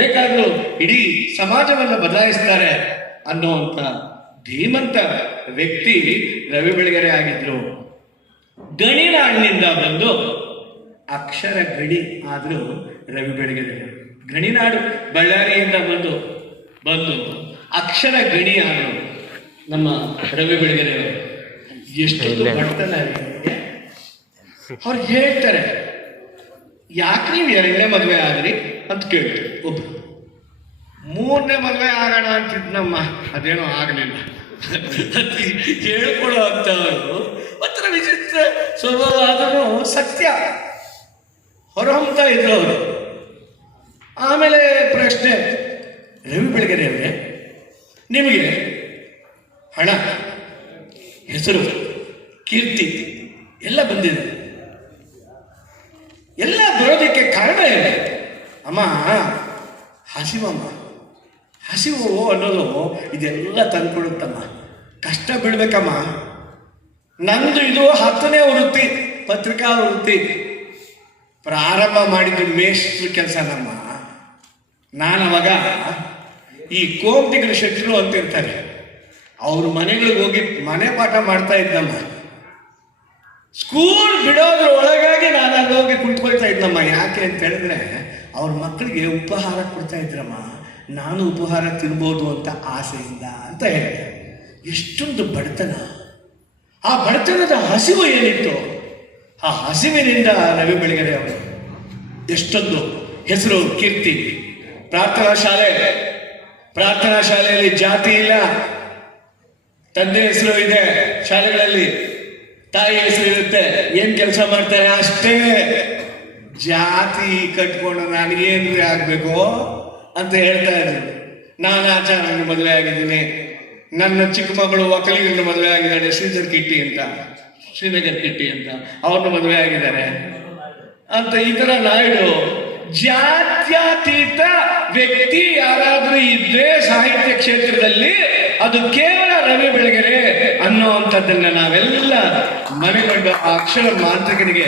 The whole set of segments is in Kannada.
ಬೇಕಾದ್ರೂ ಇಡೀ ಸಮಾಜವನ್ನು ಬದಲಾಯಿಸ್ತಾರೆ ಅನ್ನುವಂಥ ಧೀಮಂತ ವ್ಯಕ್ತಿ ರವಿ ಬೆಳಗೆರೆ ಆಗಿದ್ರು. ಗಣಿನಾಡಿನಿಂದ ಬಂದು ಅಕ್ಷರ ಗಣಿ ಆದರೂ ರವಿ ಬೆಳಗೆರೆ. ಗಣಿನಾಡು ಬಳ್ಳಾರಿಯಿಂದ ಬಂದು ಅಕ್ಷರ ಗಣಿ ಆದರು ನಮ್ಮ ರವಿ ಬೆಳಗೆರೆ. ಎಷ್ಟು ಬಡತನ ಅವರಿಗೆ. ಅವ್ರು ಹೇಳ್ತಾರೆ, ಯಾಕೆ ನೀವು 2ನೇ ಮದುವೆ ಆದ್ರಿ ಅಂತ ಕೇಳ್ತಾರೆ ಒಬ್ರು. 3ನೇ ಮದುವೆ ಆಗೋಣ ಅಂತಿದ್ನಮ್ಮ, ಅದೇನೋ ಆಗಲಿಲ್ಲ ಹೇಳ್ಕೊಡೋ ಅಂತವರು ಒಂಥರ ವಿಚಿತ್ರ ಸ್ವಭಾವ ಆದರೂ ಸತ್ಯ ಹೊರಹೊಮ್ತಾ ಇದ್ರು ಅವರು. ಆಮೇಲೆ ಪ್ರಶ್ನೆ, ರವಿ ಬೆಳಗೆರೆ ಅವರೇ, ನಿಮಗೆ ಹಣ, ಹೆಸರು, ಕೀರ್ತಿ ಎಲ್ಲ ಬಂದಿದೆ, ಎಲ್ಲ ಬರೋದಕ್ಕೆ ಕಾರಣ ಇದೆ. ಅಮ್ಮ ಹಸಿವಮ್ಮ, ಹಸಿವು ಅನ್ನೋದು ಇದೆಲ್ಲ ತಂದ್ಕೊಡುತ್ತಮ್ಮ. ಕಷ್ಟ ಬಿಡ್ಬೇಕಮ್ಮ. ನಂದು ಇದು 10ನೇ ವೃತ್ತಿ, ಪತ್ರಿಕಾ ವೃತ್ತಿ. ಪ್ರಾರಂಭ ಮಾಡಿದ್ದು ಮೇಷ್ಟ್ರ ಕೆಲಸ ನಮ್ಮ. ನಾನು ಅವಾಗ ಈ ಕೋಮಟಿಗರ ಶೆಟ್ಟರು ಅಂತ ಇರ್ತಾರೆ, ಅವ್ರ ಮನೆಗಳಿಗೆ ಹೋಗಿ ಮನೆ ಪಾಠ ಮಾಡ್ತಾ ಇದ್ದಮ್ಮ. ಸ್ಕೂಲ್ ಬಿಡೋದ್ರ ಒಳಗಾಗಿ ನಾನು ಅಲ್ಲಿ ಹೋಗಿ ಕುತ್ಕೊಳ್ತಾ ಇದ್ನಮ್ಮ. ಯಾಕೆ ಅಂತ ಹೇಳಿದ್ರೆ ಅವ್ರ ಮಕ್ಕಳಿಗೆ ಉಪಹಾರ ಕೊಡ್ತಾ ಇದ್ರಮ್ಮ. ನಾನು ಉಪಹಾರ ತಿನ್ಬೋದು ಅಂತ ಆಸೆಯಿಂದ ಅಂತ ಹೇಳಿದೆ. ಎಷ್ಟೊಂದು ಬಡತನ, ಆ ಬಡತನದ ಹಸಿವು ಏನಿತ್ತು, ಆ ಹಸಿವಿನಿಂದ ರವಿ ಬೆಳಗೆರೆ ಅವರು ಎಷ್ಟೊಂದು ಹೆಸರು, ಕೀರ್ತಿ. ಪ್ರಾರ್ಥನಾ ಶಾಲೆಯಲ್ಲಿ ಜಾತಿ ಇಲ್ಲ, ತಂದೆ ಹೆಸರು ಇದೆ ಶಾಲೆಗಳಲ್ಲಿ, ತಾಯಿ ಹೆಸರು ಇರುತ್ತೆ, ಏನ್ ಕೆಲಸ ಮಾಡ್ತಾರೆ ಅಷ್ಟೇ. ಜಾತಿ ಕಟ್ಕೊಂಡು ನನಗೇನ್ರಿ ಆಗ್ಬೇಕು ಅಂತ ಹೇಳ್ತಾ ಇದ್ರು. ನಾನು ಆಚಾರ್ಯನ ಮದುವೆ ಆಗಿದ್ದೀನಿ, ನನ್ನ ಚಿಕ್ಕ ಮಗಳು ಒಕ್ಕಲಿಗರನ್ನ ಮದುವೆ ಆಗಿದ್ದಾಳೆ, ಶ್ರೀನಗರ್ ಕಿಟ್ಟಿ ಅಂತ ಅವ್ರನ್ನ ಮದುವೆ ಆಗಿದ್ದಾರೆ ಅಂತ. ಈ ತರ ನಾಯ್ಡು ಜಾತ್ಯತೀತ ವ್ಯಕ್ತಿ ಯಾರಾದ್ರೂ ಇದ್ರೆ ಸಾಹಿತ್ಯ ಕ್ಷೇತ್ರದಲ್ಲಿ ಅದು ಕೇವಲ ರವಿ ಬೆಳಗೆರೆ ಅನ್ನುವಂಥದ್ದನ್ನ ನಾವೆಲ್ಲ ಮನೆಗೊಂಡು ಆ ಅಕ್ಷರ ಮಾಂತ್ರಿಕನಿಗೆ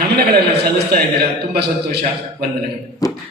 ನಮನಗಳೆಲ್ಲ ಸಲ್ಲಿಸ್ತಾ ಇದ್ದೀರಾ. ತುಂಬಾ ಸಂತೋಷ. ವಂದನೆಗಳು.